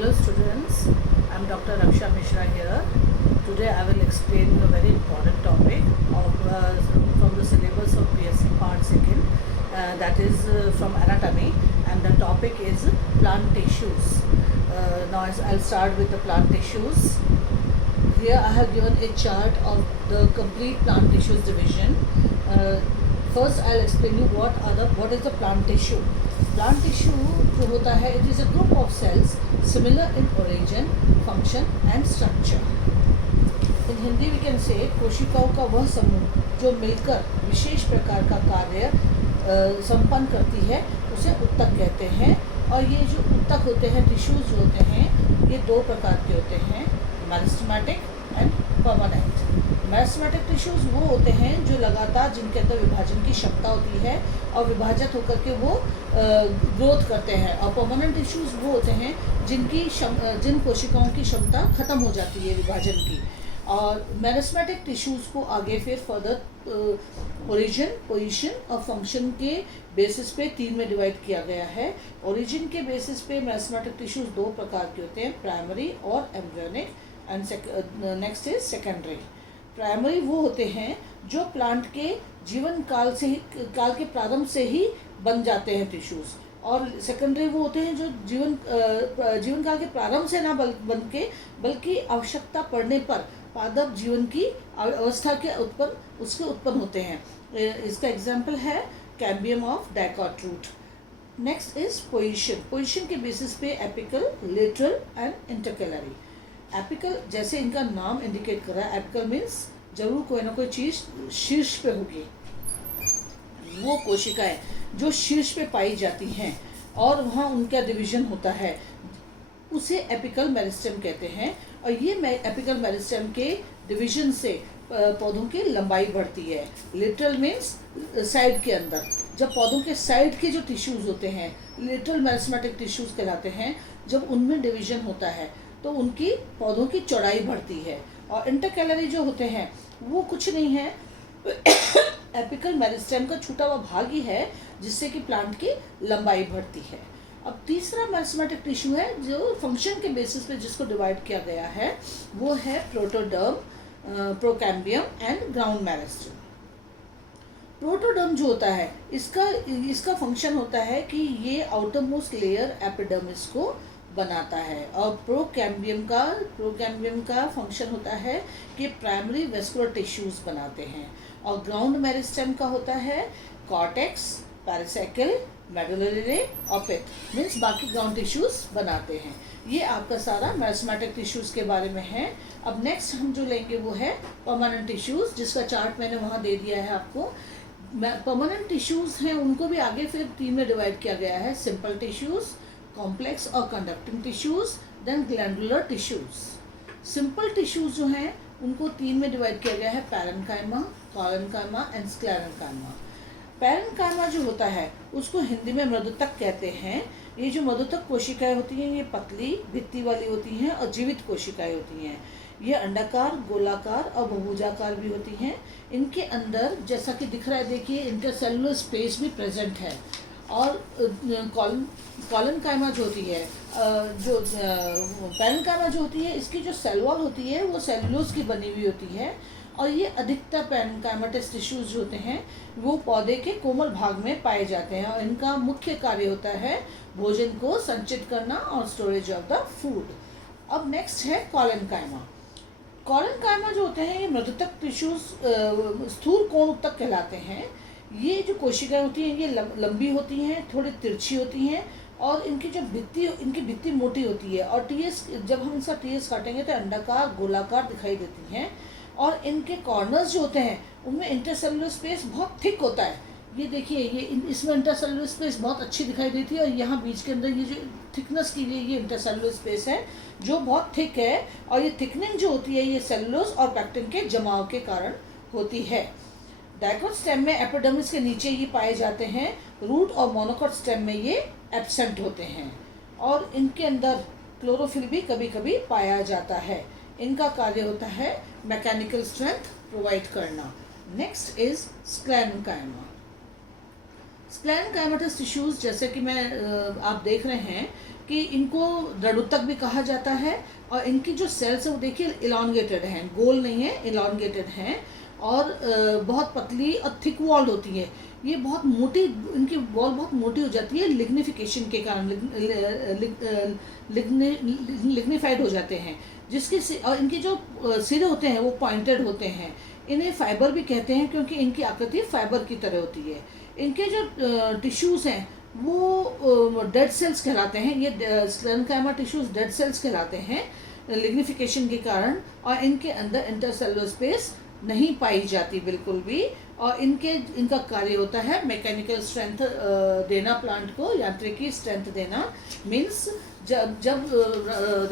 Hello students, I am Dr. Raksha Mishra here. Today I will explain you a very important topic from the syllabus of BSc Part 2nd, that is from anatomy, and the topic is plant tissues. Now I'll start with the plant tissues. Here I have given a chart of the complete plant tissues division. First I'll explain you what is the plant tissue. Plant tissue जो होता है, it is a group of cells similar in origin, function and structure. In Hindi we can say कोशिकाओं का वह समूह जो मिलकर विशेष प्रकार का कार्य संपन्न करती है उसे उत्तक कहते हैं. और ये जो उत्तक होते हैं, टिश्यूज जो होते हैं, ये दो प्रकार के होते हैं, meristematic and permanent. Meristematic tissues वो होते हैं जो लगातार जिनके अंदर विभाजन की क्षमता होती है और विभाजित होकर के वो ग्रोथ करते हैं. और परमानेंट टिश्यूज वो होते हैं जिन कोशिकाओं की क्षमता खत्म हो जाती है विभाजन की. और मेरिस्टेमेटिक टिश्यूज को आगे फिर फर्दर ओरिजिन, पोजीशन और फंक्शन के बेसिस पे 3 में डिवाइड किया गया है. ओरिजिन के बेसिस पे मेरिस्टेमेटिक टिश्यूज 2 प्रकार के होते हैं, प्राइमरी और embryonic, and next is secondary. Primary वो होते हैं जो प्लांट के जीवन काल के प्रारंभ से ही बन जाते हैं टिश्यूज. और सेकेंडरी वो होते हैं जो जीवन काल के प्रारंभ से ना बन के बल्कि आवश्यकता पड़ने पर पादप जीवन की अवस्था के उत्पन्न होते हैं. इसका एग्जाम्पल है cambium of dicot root. Next is position. Position के बेसिस पे apical, lateral and intercalary. Apical जैसे इनका नाम इंडिकेट कर रहा है, एपिकल मीन्स जरूर कोई ना कोई चीज शीर्ष पे होगी. वो कोशिकाएं जो शीर्ष पे पाई जाती हैं और वहाँ उनका डिवीजन होता है उसे एपिकल मेरिस्टेम कहते हैं. और ये एपिकल मेरिस्टेम के डिवीजन से पौधों की लंबाई बढ़ती है. लिटरल मीन्स साइड के अंदर. जब पौधों के साइड के जो टिश्यूज होते हैं लिटरल मेरिस्टेमेटिक टिश्यूज कहलाते हैं. जब उनमें डिवीजन होता है तो उनकी पौधों की चौड़ाई बढ़ती है. और इंटरकैलरी जो होते हैं वो कुछ नहीं है, एपिकल मेरिस्टेम का छूटा हुआ भाग ही है जिससे कि प्लांट की लंबाई बढ़ती है. अब तीसरा मेरिस्टेमेटिक टिश्यू है जो फंक्शन के बेसिस पे जिसको डिवाइड किया गया है वो है protoderm, procambium and ground meristem. Protoderm जो होता है इसका फंक्शन होता है कि ये आउटर मोस्ट लेयर एपिडर्मिस को बनाता है. और प्रोकैम्बियम का फंक्शन होता है कि प्राइमरी वेस्कुलर टिश्यूज बनाते हैं. और ग्राउंड मेरिस्टेम का होता है कॉर्टेक्स, पेरिसाइकिल, मेडुलरी रे और पिथ मीन्स बाकी ग्राउंड टिश्यूज बनाते हैं. ये आपका सारा मेरिस्टेमेटिक टिश्यूज के बारे में है. अब नेक्स्ट हम जो लेंगे वो है परमानेंट टिश्यूज, जिसका चार्ट मैंने वहाँ दे दिया है आपको. परमानेंट टिश्यूज हैं उनको भी आगे फिर 3 में डिवाइड किया गया है, सिंपल टिश्यूज, कॉम्प्लेक्स और conducting tissues, then glandular tissues. Simple tissues जो हैं उनको 3 में डिवाइड किया गया है, parenchyma, collenchyma and sclerenchyma. Parenchyma जो होता है उसको हिंदी में मृदुतक कहते हैं. ये जो मृदुतक कोशिकाएं होती हैं ये पतली भित्ति वाली होती हैं और जीवित कोशिकाएं होती हैं. ये अंडाकार, गोलाकार और बहुभुजाकार भी होती हैं. इनके अंदर जैसा कि दिख रहा है, देखिए इंटरसेलुलर स्पेस भी प्रेजेंट है. और कॉलेन्काइमा जो होती है, जो पैरेन्काइमा जो होती है, इसकी जो सेल वॉल होती है वो सेलुलोज की बनी हुई होती है. और ये अधिकतर पैरेन्काइमेटस टिश्यूज जो होते हैं वो पौधे के कोमल भाग में पाए जाते हैं. और इनका मुख्य कार्य होता है भोजन को संचित करना और स्टोरेज ऑफ द फूड. अब नेक्स्ट है कॉलेन्काइमा. कॉलेन्काइमा जो होते हैं ये मृदुतक टिश्यूज स्थूल कोण उत्तक कहलाते हैं. ये जो कोशिकाएं होती हैं ये लंबी होती हैं, थोड़ी तिरछी होती हैं और इनकी भित्ति मोटी होती है. और टीएस जब हम इसका टीएस काटेंगे तो अंडाकार, गोलाकार दिखाई देती हैं. और इनके कॉर्नर्स जो होते हैं उनमें इंटरसेलुलर स्पेस बहुत थिक होता है. ये देखिए, ये इसमें इंटरसेलुलर स्पेस बहुत अच्छी दिखाई देती है. और यहाँ बीच के अंदर ये जो थिकनेस के लिए ये इंटरसेलुलर स्पेस है जो बहुत थिक है. और ये थिकनिंग जो होती है ये सेलुलोज और पैक्टिन के जमाव के कारण होती है. डाइकोट स्टेम में एपिडर्मिस के नीचे ये पाए जाते हैं. रूट और मोनोकोट स्टेम में ये एब्सेंट होते हैं. और इनके अंदर क्लोरोफिल भी कभी कभी पाया जाता है. इनका कार्य होता है मैकेनिकल स्ट्रेंथ प्रोवाइड करना. Next is sclerenchyma. Sclerenchymatous tissues जैसे कि आप देख रहे हैं कि इनको दृढ़ोत्तक भी कहा जाता है, और इनकी जो सेल्स है वो देखिए इलॉन्गेटेड हैं, गोल नहीं है, इलॉन्गेटेड हैं, और बहुत पतली और थिक वॉल्ड होती है। ये बहुत मोटी, इनकी वॉल बहुत मोटी हो जाती है लिग्निफिकेशन के कारण, लिग्निफाइड हो जाते हैं, और इनके जो सिरे होते हैं वो पॉइंटेड होते हैं। इन्हें फाइबर भी कहते हैं क्योंकि इनकी आकृति फाइबर की तरह होती है। इनके जो टिश्यूज़ हैं वो डेड सेल्स कहलाते हैं, ये स्लेरेन्काइमा टिश्यूज़ डेड सेल्स कहलाते हैं लिग्निफिकेशन के कारण, और इनके अंदर इंटरसेलुलर स्पेस नहीं पाई जाती बिल्कुल भी, और इनका कार्य होता है मैकेनिकल स्ट्रेंथ देना प्लांट को, यांत्रिकी स्ट्रेंथ देना। मीन्स जब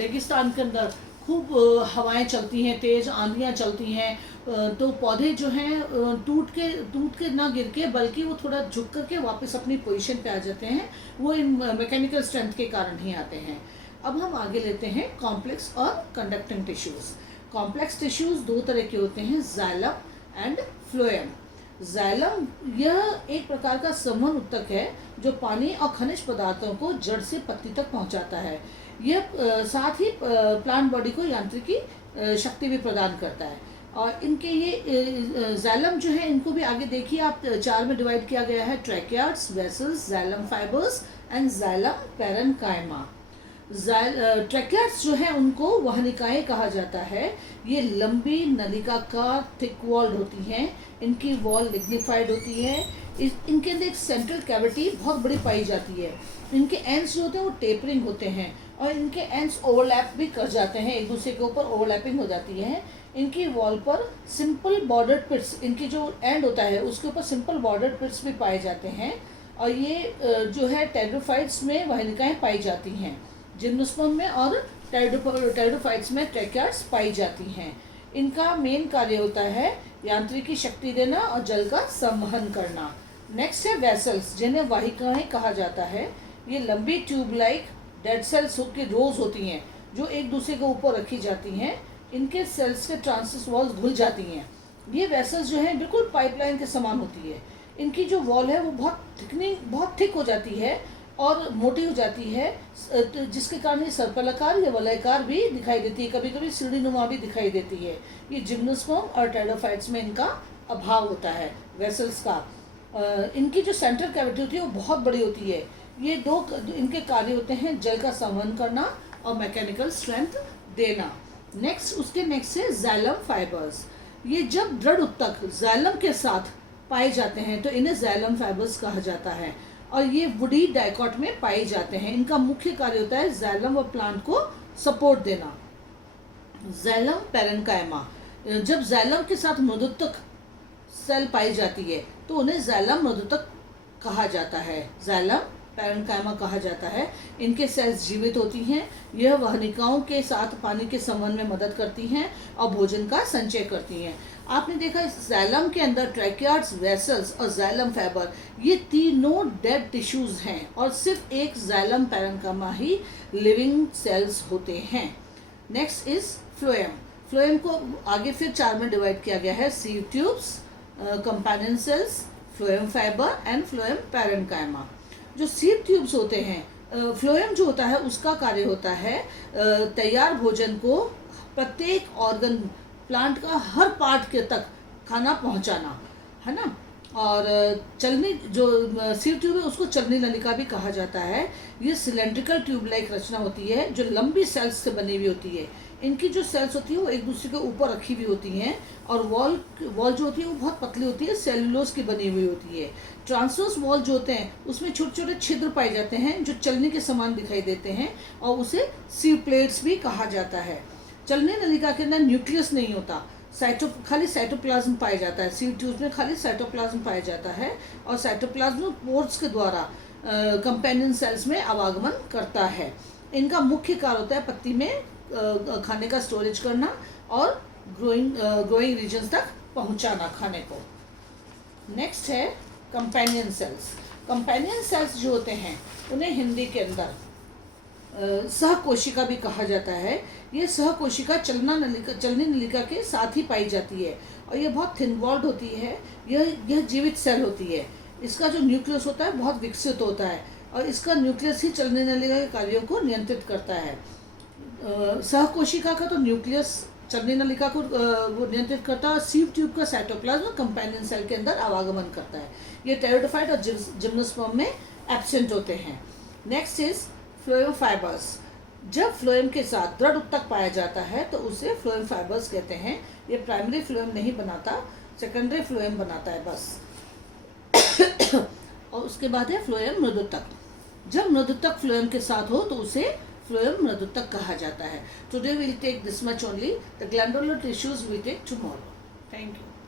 रेगिस्तान के अंदर खूब हवाएं चलती हैं, तेज़ आंधियां चलती हैं, तो पौधे जो हैं टूट के ना गिर के, बल्कि वो थोड़ा झुक करके वापस अपनी पोजीशन पे आ जाते हैं। वो इन मैकेनिकल स्ट्रेंथ के कारण ही आते हैं। अब हम आगे लेते हैं कॉम्प्लेक्स और कंडक्टिंग टिश्यूज़। कॉम्प्लेक्स टिश्यूज़ दो तरह के होते हैं, जाइलम एंड फ्लोएम। जाइलम यह एक प्रकार का संवहन उत्तक है जो पानी और खनिज पदार्थों को जड़ से पत्ती तक पहुंचाता है। यह साथ ही प्लांट बॉडी को यांत्रिकी शक्ति भी प्रदान करता है। और इनके ये जाइलम जो है, इनको भी आगे देखिए आप, 4 में डिवाइड किया गया है, tracheids, vessels, xylem fibres and xylem parenchyma. Tracheids जो है उनको वहनिकाएं कहा जाता है। ये लंबी नलिकाकार थिक वॉल्ड होती हैं, इनकी वॉल लिग्निफाइड होती है। इनके अंदर एक सेंट्रल कैविटी बहुत बड़ी पाई जाती है। इनके एंड्स जो होते हैं वो टेपरिंग होते हैं, और इनके एंड्स ओवरलैप भी कर जाते हैं, एक दूसरे के ऊपर ओवरलैपिंग हो जाती है। इनकी वॉल पर सिंपल बॉर्डर्ड पिट्स, इनकी जो एंड होता है उसके ऊपर सिंपल बॉर्डर्ड पिट्स भी पाए जाते हैं। और ये जो है टेरिडोफाइट्स में वहनिकाएं पाई जाती हैं, जिम्नोस्पर्म में और टेरिडोफाइट्स में ट्रैकियार्ड्स पाई जाती हैं। इनका मेन कार्य होता है यांत्रिकी शक्ति देना और जल का संवहन करना। नेक्स्ट है वेसल्स, जिन्हें वाहिकाएं कहा जाता है। ये लंबी ट्यूब लाइक डेड सेल्स की रोज होती हैं जो एक दूसरे के ऊपर रखी जाती हैं। इनके सेल्स के ट्रांसिस वॉल्स घुल जाती हैं। ये वेसल्स जो हैं बिल्कुल पाइपलाइन के समान होती है। इनकी जो वॉल है वो बहुत थिक हो जाती है और मोटी हो जाती है, जिसके कारण ये सर्पलाकार या वलयकार भी दिखाई देती है, कभी कभी सीढ़ी नुमा भी दिखाई देती है। ये जिम्नोस्पर्म और टेरिडोफाइट्स में इनका अभाव होता है वेसल्स का। इनकी जो सेंट्रल कैविटी होती है वो बहुत बड़ी होती है। ये दो इनके कार्य होते हैं, जल का संवहन करना और मैकेनिकल स्ट्रेंथ देना। उसके नेक्स्ट है जाइलम फाइबर्स। ये जब दृढ़ उत्तक जाइलम के साथ पाए जाते हैं तो इन्हें जाइलम फाइबर्स कहा जाता है, और ये वुडी डाइकॉट में पाए जाते हैं। इनका मुख्य कार्य होता है जाइलम व प्लांट को सपोर्ट देना। जाइलम पैरेन्काइमा, जब जाइलम के साथ मृदुत्तक सेल पाई जाती है तो उन्हें जाइलम मृदुत्तक कहा जाता है, जाइलम पैरेन्काइमा कहा जाता है। इनके सेल्स जीवित होती हैं। यह वहनिकाओं के साथ पानी के संवहन में मदद करती हैं और भोजन का संचय करती हैं। आपने देखा जाइलम के अंदर ट्रैकियार्ड्स, वेसल्स और जाइलम फाइबर, ये तीनों डेड टिश्यूज हैं, और सिर्फ एक जाइलम पैरेन्काइमा ही लिविंग सेल्स होते हैं। Next is phloem. फ्लोएम को आगे फिर 4 में डिवाइड किया गया है, sieve tubes, companion cells, phloem fibre and phloem parenchyma. जो सीव ट्यूब्स होते हैं, फ्लोएम जो होता है उसका कार्य होता है तैयार भोजन को प्रत्येक ऑर्गन, प्लांट का हर पार्ट के तक खाना पहुंचाना, है ना। और चलनी जो सीव ट्यूब है उसको चलनी नलिका भी कहा जाता है। ये सिलेंड्रिकल ट्यूब लाइक रचना होती है जो लंबी सेल्स से बनी हुई होती है। इनकी जो सेल्स होती है वो एक दूसरे के ऊपर रखी हुई होती हैं, और वॉल जो होती है वो बहुत पतली होती है, सेलुलोज की बनी हुई होती है। ट्रांसवर्स वॉल जो होते हैं उसमें छोटे छोटे छिद्र पाए जाते हैं जो चलनी के समान दिखाई देते हैं, और उसे सीव प्लेट्स भी कहा जाता है। चलनी नलिका के अंदर न्यूक्लियस नहीं होता, खाली साइटोप्लाज्म पाया जाता है। सीव ट्यूब में खाली साइटोप्लाज्म पाया जाता है, और साइटोप्लाज्म पोर्स के द्वारा कंपेनियन सेल्स में आवागमन करता है। इनका मुख्य कार्य होता है पत्ती में खाने का स्टोरेज करना और ग्रोइंग रीजन्स तक पहुंचाना खाने को। नेक्स्ट है कंपेनियन सेल्स। कंपेनियन सेल्स जो होते हैं उन्हें हिंदी के अंदर सहकोशिका भी कहा जाता है। ये सहकोशिका चलनी नलिका के साथ ही पाई जाती है, और ये बहुत थिन वॉल्ड होती है। यह जीवित सेल होती है। इसका जो न्यूक्लियस होता है बहुत विकसित होता है। और इसका न्यूक्लियस ही चलने नलिका के कार्यों को नियंत्रित करता है। सहकोशिका का तो न्यूक्लियस चलने नलिका को वो नियंत्रित करता है, और सीव ट्यूब का साइटोप्लाज्म कंपेनियन सेल के अंदर आवागमन करता है। ये टेरिडोफाइट और जिम्नोस्पर्म में एब्सेंट होते हैं। Next is phloem fibres. जब फ्लोएम के साथ दृढ़ उत्तक पाया जाता है तो उसे फ्लोएम फाइबर्स कहते हैं। ये प्राइमरी फ्लोएम नहीं बनाता, सेकेंडरी फ्लोएम बनाता है बस। और उसके बाद है फ्लोएम मृदुतक। जब मृदुतक फ्लोएम के साथ हो तो उसे फ्लोएम मृदुतक कहा जाता है। Today we will take this much only, the glandular tissues we take tomorrow. Thank you.